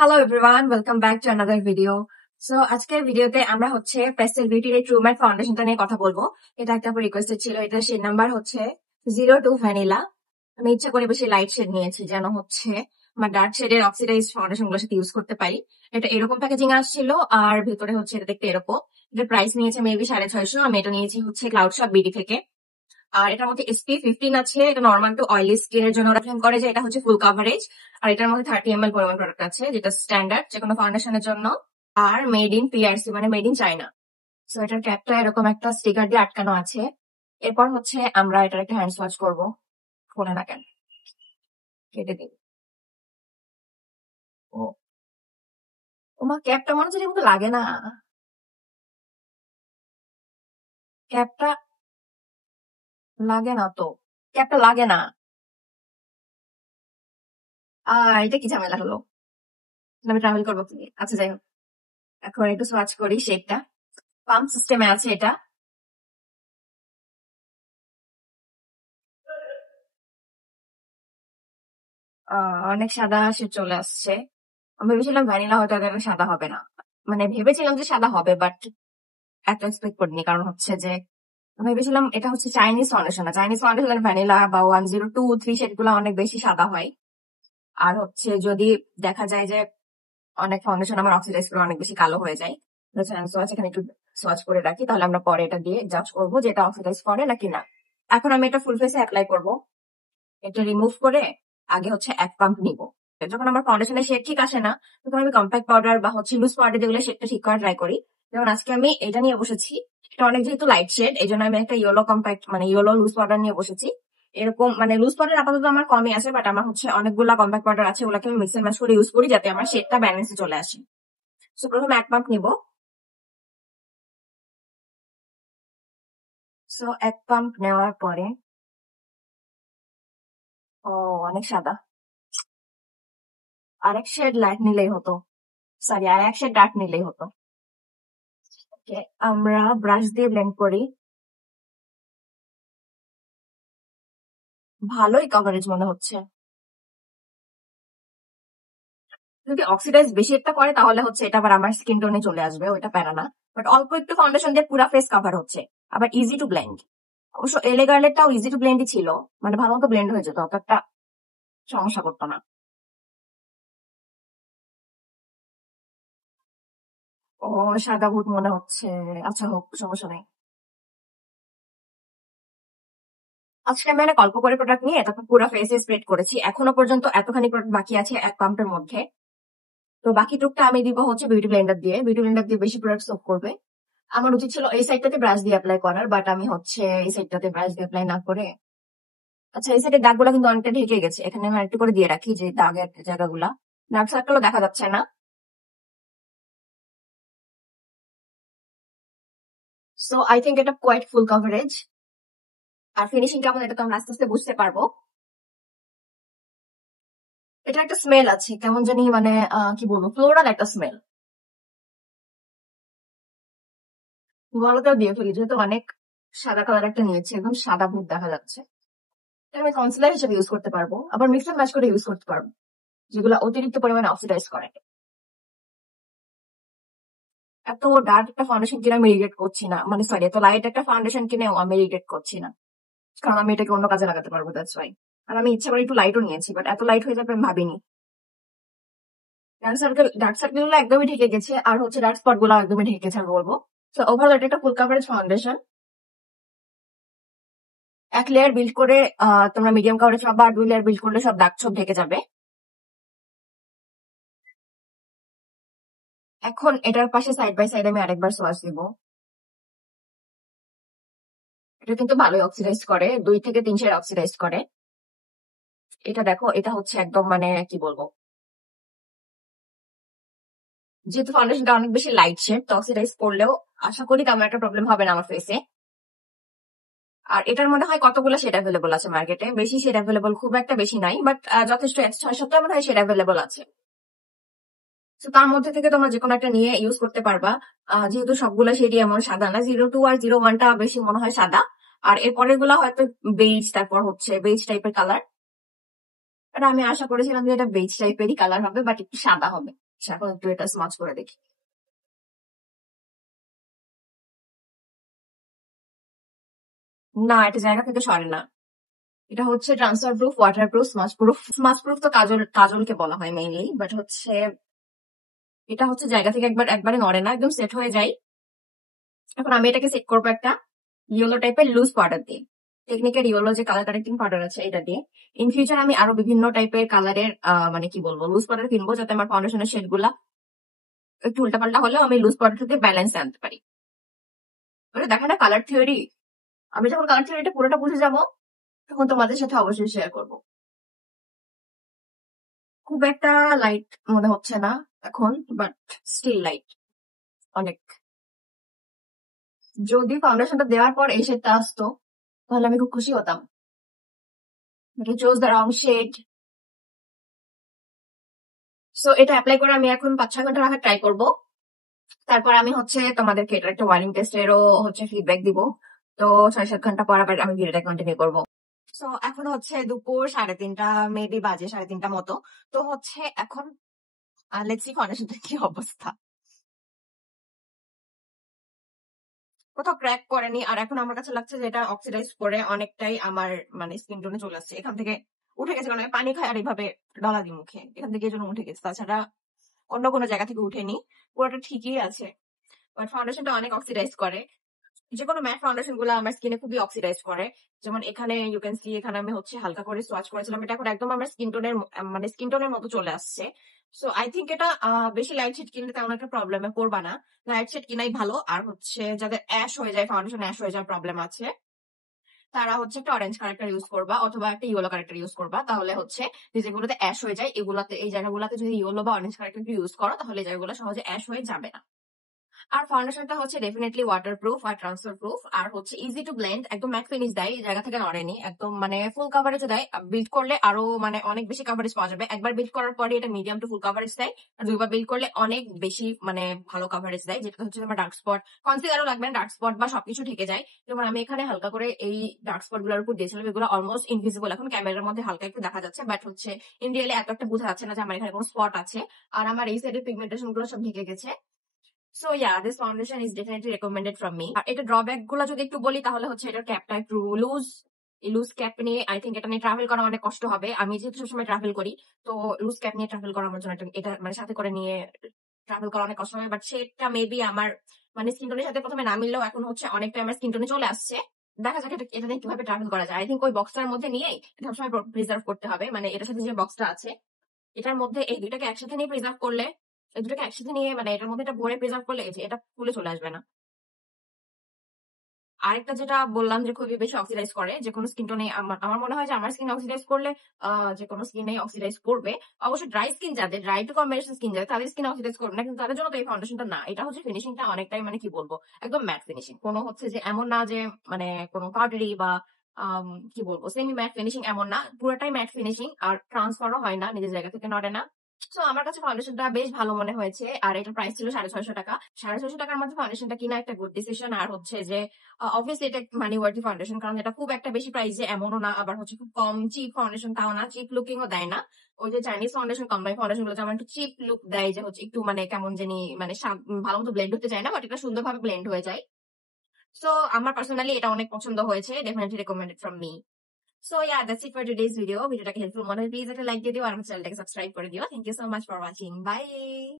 Hello everyone, welcome back to another video. So আজকের ভিডিওতে আমরা হচ্ছে প্যাস্টেল বিউটির এই ট্রু ম্যাট ফাউন্ডেশনটা নিয়ে কথা বলবো। এটা একটা রিকোয়েস্টেড ছিল। এটা শেড নাম্বার হচ্ছে 02 ভ্যানিলা। আমি ইচ্ছা করে বেশি লাইট শেড নিয়েছি যেন হচ্ছে আমার ডার্ক শেডের অক্সিডাইজ ফাউন্ডেশন গুলোর সাথে ইউজ করতে পারি। এটা এরকম প্যাকেজিং আসছিল আর ভেতরে হচ্ছে এটা দেখতে এরকম। এটার প্রাইস নিয়েছে মেবি 650। আমি এটা নিয়েছি হচ্ছে ক্লাউড শপ বিডি থেকে। আর এটার মধ্যে SPF 15 আছে। এটা নর্মাল টু অয়েলি স্কিনের জন্য রেকমেন্ড করে যে এটা হচ্ছে ফুল কাভারেজ। আর এটার মধ্যে 30 ml পরিমাণ প্রোডাক্ট আছে, যেটা স্ট্যান্ডার্ড যে কোনো ফাউন্ডেশনের জন্য। আর মেড ইন PRC, মানে মেড ইন চায়না। সো এটার ক্যাপটা এরকম একটা স্টিকার দিয়ে আটকানো আছে। এরপর হচ্ছে আমরা এটার একটা হ্যান্ড ওয়াশ করবো। ফোনে না কেন, কেটে দিই। ও ওমা, ক্যাপটা মনে হচ্ছে কিন্তু লাগে না। ক্যাপটা লাগে না তো, ক্যাপটা লাগে না। এটা কি ঝামেলা হলো? আমি ট্রাভেল করবো কি? আচ্ছা, যাই হোক, এখন একটু সোয়াচ করি শেডটা। পাম্প সিস্টেমে আছে এটা। অনেক সাদা শেড চলে আসছে। আমি ভেবেছিলাম ভ্যানিলা হয়তো এত সাদা হবে না, মানে ভেবেছিলাম যে সাদা হবে, বাট এত এক্সপেক্ট করিনি। কারণ হচ্ছে যে আমি ভেবেছিলাম এটা হচ্ছে চাইনিজ ফাউন্ডেশন, না চাইনিজ ফাউন্ডেশন ভ্যানিলা বা 1023 শেড গুলো অনেক বেশি সাদা হয়। আর হচ্ছে যদি দেখা যায় যে অনেক ফাউন্ডেশন আমার অক্সিডাইজ করে অনেক বেশি কালো হয়ে যায়, সোয়াচ এখানে একটু সোয়াচ করে রাখি, তাহলে আমরা পরে এটা দিয়ে জাজ করবো যে এটা অক্সিডাইজ করে নাকি না। এখন আমি এটা ফুল ফেসে অ্যাপ্লাই করবো। এটা রিমুভ করে আগে হচ্ছে এক পাম্প নিব। যখন আমার ফাউন্ডেশনের শেড ঠিক আসে না, তখন আমি কম্প্যাক্ট পাউডার বা হচ্ছে লুজ পাউডার যেগুলো শেডটা ঠিক করা ট্রাই করি। যেমন আজকে আমি এটা নিয়ে বসেছি। এটা অনেক যেহেতু লাইট শেড, এই জন্য আমি একটা ইয়েলো কম্প্যাক্ট মানে ইয়েলো লুজ পাউডার নিয়ে বসেছি। এরকম মানে লুজ পাউডার আপাতত আমার কমই আছে, বাট আমার হচ্ছে অনেকগুলা কম্প্যাক্ট পাউডার আছে, ওগুলোকে আমি মিক্সার ম্যাশ করে ইউজ করি যাতে আমার শেডটা ব্যালেন্সে চলে আসে। সো প্রথমে এক পাম্প নিব। সো এক পাম্প নেওয়ার পরে ও অনেক সাদা, আরেক শেড লাইট নিলেই হতো। সরি, আর এক শেড ডার্ক নিলেই হতো। আমরা ব্রাশ দিয়ে ব্লেন্ড করি। ভালোই কভারেজ মনে হচ্ছে। যদি অক্সিডাইজ বেশি একটা করে তাহলে হচ্ছে এটা আবার আমার স্কিন টোনে চলে আসবে, ওইটা প্যারা না। বাট অল্প একটু ফাউন্ডেশন দিয়ে পুরো ফেস কভার হচ্ছে। আবার ইজি টু ব্লেন্ড। অবশ্য এলে গার্লেটটাও ইজি টু ব্লেন্ডই ছিল, মানে ভালো মতো ব্লেন্ড হয়ে যেত, অত একটা সমস্যা করতো না। ও সাদা ভূত মনে হচ্ছে। আচ্ছা, হোক, সমস্যা নেই। আজকে আমি অনেক অল্প করে প্রোডাক্ট নিয়ে তারপর পুরো ফেসে স্প্রেড করেছি। এখনো পর্যন্ত এতখানি প্রোডাক্ট বাকি আছে এক পাম্পের মধ্যে। তো বাকি টুকটা আমি দিব হচ্ছে বিউটি ব্লেন্ডার দিয়ে। বিউটি ব্লেন্ডার দিয়ে বেশি প্রোডাক্ট সোক করবে। আমার উচিত ছিল এই সাইডটাতে ব্রাশ দিয়ে অ্যাপ্লাই করার, বাট আমি হচ্ছে এই সাইডটাতে ব্রাশ দিয়ে অ্যাপ্লাই না করে। আচ্ছা, এই সাইডের দাগগুলো কিন্তু অনেকটা ঢেকে গেছে, এখানে আমি একটু করে দিয়ে রাখি যে দাগের জায়গাগুলা ডার্ক সার্কেলও দেখা যাচ্ছে না। সো আই থিঙ্ক এটা কোয়াইট ফুল কভারেজ। আর ফিনিশিং কেমন এটা তো আমরা আস্তে আস্তে বুঝতে পারবো। এটা একটা স্মেল আছে কেমন জানি, মানে কি বলবো, ফ্লোরাল একটা স্মেল। গলাতেও দিয়ে ফেলি যেহেতু অনেক সাদা কালার একটা নিয়েছি, একদম সাদা ভূত দেখা যাচ্ছে। এটা আমি কনসিলার হিসেবে ইউজ করতে পারবো, আবার মিক্সার ম্যাশ করে ইউজ করতে পারবো, যেগুলো অতিরিক্ত পরিমাণে অক্সিডাইজ করে। এত ডার্ক একটা ফাউন্ডেশন কিনে আমি রিগ্রেট করছি না, মানে সরি, এত লাইট একটা ফাউন্ডেশন কিনেও আমি রিগ্রেট করছি না, কারণ আমি এটাকে অন্য কাজে লাগাতে পারবো, দ্যাটস ওয়াই। আর আমি ইচ্ছা করে একটু লাইটও নিয়েছি, বাট এত লাইট হয়ে যাবে আমি ভাবিনি। ডার্ক সার্কেল গুলো একদমই ঢেকে গেছে, আর হচ্ছে ডার্ক স্পট গুলো একদমই ঢেকে গেছে আমি বলবো। তো ওভারঅল এটা একটা ফুল কাভারেজ ফাউন্ডেশন। এক লেয়ার বিল্ড করে তোমরা মিডিয়াম কাভারেজ পাবা, আর 2 লেয়ার বিল্ড করলে সব দাগ ছোপ ঢেকে যাবে। এখন এটার পাশে সাইড বাই সাইড আমি আরেকবার সোয়াচ দিব। এটা কিন্তু ভালোই অক্সিডাইজ করে, 2 থেকে 3 শেড অক্সিডাইজ করে। এটা দেখো, এটা হচ্ছে একদম মানে কি বলবো, যেহেতু ফাউন্ডেশনটা অনেক বেশি লাইট শেড, তো অক্সিডাইজ করলেও আশা করি তেমন একটা প্রবলেম হবে না আমার ফেসে। আর এটার মনে হয় কতগুলো শেড অ্যাভেলেবল আছে মার্কেটে, বেশি শেড অ্যাভেলেবল খুব একটা বেশি নাই, বাট যথেষ্ট 6-7টা মনে হয় শেড অ্যাভেলেবল আছে। তো তার মধ্যে থেকে তোমরা যে কোনো একটা নিয়ে ইউজ করতে পারবা। যেহেতু সবগুলা শেডই এমন সাদা না, 02 আর 01টা বেশি মনে হয় সাদা। আর এর পরের গুলা হয়তো বেজ, তারপর হচ্ছে বেজ টাইপের কালার। আর আমি আশা করেছিলাম যে এটা বেজ টাইপেরই কালার হবে, বাট একটু সাদা হবে। আচ্ছা, এখন একটু এটা স্মাচ করে দেখি। না, এটা জায়গা থেকে সরে না। এটা হচ্ছে transfer proof, water proof, smudge proof. Smudge proof তো কাজলকে বলা হয় মেইনলি, বাট হচ্ছে এটা হচ্ছে জায়গা থেকে একবারে নড়ে না, একদম সেট হয়ে যায়। এখন আমি এটাকে সেট করবো একটা ইয়েলো টাইপের লুজ পাউডার দিয়ে। টেকনিকের ইয়েলো যে কালার কারেক্টিং পাউডার আছে এটা দিয়ে। ইন ফিউচার আমি আরো বিভিন্ন টাইপের কালারের মানে কি বলবো লুজ পাউডার কিনবো, যাতে আমার ফাউন্ডেশনের শেড গুলা একটু উল্টাপাল্টা হলেও আমি লুজ পাউডার থেকে ব্যালেন্স আনতে পারি। ওটা দেখে না কালার থিওরি। আমি যখন কালার থিওরিটা পুরোটা বুঝে যাবো, তখন তোমাদের সাথে অবশ্যই শেয়ার করবো। খুব একটা লাইট মনে হচ্ছে না এখন, বাট স্টিল লাইট অনেক। যদি ফাউন্ডেশনটা দেওয়ার পর এই শেডটা আসতো, তাহলে আমি খুব খুশি হতাম। এটা চোজ দ্য রং শেড। সো এটা অ্যাপ্লাই করে আমি এখন 5-6 ঘন্টা রাখার ট্রাই করব। তারপর আমি হচ্ছে তোমাদেরকে এটা একটা ওয়ারিং টেস্টেরও হচ্ছে ফিডব্যাক দিব। তো 6-7 ঘন্টা পর আবার আমি ভিডিওটা কন্টিনিউ করবো। সো এখন হচ্ছে দুপুর 3:30, মেবি বাজে 3:30 মতো। তো হচ্ছে এখন লেটস সি ফাউন্ডেশনটা কি অবস্থা। কোথাও ক্র্যাক করেনি, আর এখন আমার কাছে লাগছে যে এটা অক্সিডাইজ করে অনেকটাই আমার মানে স্কিন টোনে চলে আসছে। এখান থেকে উঠে গেছে, কারণ আমি পানি খাই আর এইভাবে ডলা দিই মুখে, এখান থেকে এই জন্য উঠে গেছে। তাছাড়া অন্য কোনো জায়গা থেকে উঠেনি, পুরোটা ঠিকই আছে। বাট ফাউন্ডেশনটা অনেক অক্সিডাইজ করে। যে কোনো ম্যাট ফাউন্ডেশন গুলো আমার স্কিনে খুবই অক্সিডাইজ করে। যেমন এখানে ইউ ক্যান সি, এখানে আমি হচ্ছে হালকা করে সোয়াচ করেছিলাম, এটা এখন একদম আমার স্কিন টোনের মতো চলে আসছে। সো আই থিঙ্ক এটা বেশি লাইট শেড কিনলে তেমন একটা প্রবলেমে পড়বা না। লাইট শেড কিনাই ভালো। আর হচ্ছে যাদের অ্যাশ হয়ে যায়, ফাউন্ডেশন অ্যাশ হয়ে যাওয়ার প্রবলেম আছে, তারা হচ্ছে একটা অরেঞ্জ কারেক্টার ইউজ করবা অথবা একটা ইয়েলো কারেক্টার ইউজ করবা। তাহলে হচ্ছে যে যেগুলোতে অ্যাশ হয়ে যায়, এগুলাতে এই জায়গাগুলোতে যদি ইয়েলো বা অরেঞ্জ কারেক্টার ইউজ করো, তাহলে এই জায়গাগুলো সহজে অ্যাশ হয়ে যাবে না। আর ফাউন্ডেশনটা হচ্ছে ডেফিনেটলি ওয়াটার প্রুফ আর ট্রান্সফার প্রুফ, আর হচ্ছে ইজি টু ব্লেন্ড, একদম ম্যাট ফিনিশ দেয়, এই জায়গা থেকে নড়েনি, একদম মানে ফুল কাভারেজ দেয়। বিল্ড করলে আরো মানে অনেক বেশি কাভারেজ পাওয়া যাবে। একবার বিল্ড করার পরে এটা মিডিয়াম টু ফুল কাভারেজ দেয়, আর 2বার বিল্ড করলে অনেক বেশি মানে ভালো কাভারেজ দেয়, যেটা হচ্ছে তোমার ডার্ক স্পট, কনসিলারও লাগবে না, ডার্ক স্পট বা সবকিছু ঢেকে যায়। যেমন আমি এখানে হালকা করে এই ডার্ক স্পট গুলোর উপর দিয়েছিলাম, এগুলো অলমোস্ট ইনভিজিবল, এখন ক্যামেরার মধ্যে হালকা একটু দেখা যাচ্ছে, বাট হচ্ছে ইন রিয়েলি এত একটা বোঝা যাচ্ছে না যে আমার এখানে কোনো স্পট আছে। আর আমার এই সাইডের পিগমেন্টেশন গুলো সব ঢেকে গেছে। So yeah, this foundation is definitely recommended from me. আর এটা ড্রব্যাক গুলো যদি একটু বলি, তাহলে হচ্ছে এটার ক্যাপটা একটু লুজ। এই লুজ ক্যাপ নিয়ে আই থিঙ্ক এটা নিয়ে ট্রাভেল করা অনেক কষ্ট হবে। আমি যেহেতু সবসময় ট্রাভেল করি, তো লুজ ক্যাপ নিয়ে ট্রাভেল করা আমার জন্য এটা মানে সাথে করে নিয়ে ট্রাভেল করা অনেক কষ্ট হবে। বাট সেটা মেবি আমার মানে স্কিন টোনের সাথে প্রথমে না মিললেও এখন হচ্ছে অনেকটা আমার স্কিন টোনে চলে আসছে। দেখা যাক এটা নিয়ে কিভাবে ট্রাভেল করা যায়। আই থিঙ্ক ওই বক্সটার মধ্যে নিয়েই এটা সবসময় প্রিজার্ভ করতে হবে, মানে এটার সাথে যে বক্সটা আছে এটার মধ্যে এই দুইটাকে একসাথে নিয়ে প্রিজার্ভ করলে, এই দুটাকে একসাথে নিয়ে মানে এটার মধ্যে এটা ভরে প্রিজার্ভ করলে এই যে এটা খুলে চলে আসবে না। আরেকটা যেটা বললাম যে খুবই বেশি অক্সিডাইজ করে যে কোনো স্কিন টোনে, আমার আমার মনে হয় যে আমার স্কিন অক্সিডাইজ করলে যে কোনো স্কিনে অক্সিডাইজ করবে। অবশ্যই ড্রাই স্কিন যাদের, ড্রাই টু কম্বিনেশন স্কিন যাদের, তাদের স্কিন অক্সিডাইজ করবে না, কিন্তু তাদের জন্য তো এই ফাউন্ডেশনটা না। এটা হচ্ছে ফিনিশিংটা অনেকটাই মানে কি বলবো, একদম ম্যাট ফিনিশিং। কোনো হচ্ছে যে এমন না যে মানে কোনো পাউডারি বা কি বলবো সেমি ম্যাট ফিনিশিং, এমন না, পুরোটাই ম্যাট ফিনিশিং। আর ট্রান্সফারও হয় না, নিজের জায়গা থেকে নড়ে না। তো আমার কাছে ফাউন্ডেশনটা বেশ ভালো মনে হয়েছে। আর এটার প্রাইস ছিল 650 টাকা। 650 টাকার মধ্যে ফাউন্ডেশনটা কিনা একটা গুড ডিসিশন। আর হচ্ছে যে অবভিয়াসলি এটা মানি ওয়ার্থি ফাউন্ডেশন, কারণ এটা খুব একটা বেশি প্রাইসে এমনও না, আবার হচ্ছে খুব কম চিপ ফাউন্ডেশন তাও না, চিপ লুকিং ও দেয় না। ওই যে চাইনিজ ফাউন্ডেশন, কোম্পানি ফাউন্ডেশন গুলো যেমন একটু চিপ লুক দেয়, যে হচ্ছে একটু মানে কেমন জানি মানে ভালো মতো ব্লেন্ড হতে চায় না, বাট এটা সুন্দরভাবে ব্লেন্ড হয়ে যায়। সো আমার পার্সোনালি এটা অনেক পছন্দ হয়েছে, definitely recommended from me. So yeah, that's it for today's video. ভিডিওটাকে হেল্পফুল মনে হয় প্লিজ একটা লাইক দিয়ে দিও আর আমার চ্যানেলটাকে সাবস্ক্রাইব করে দিও। Thank you so much for watching, by.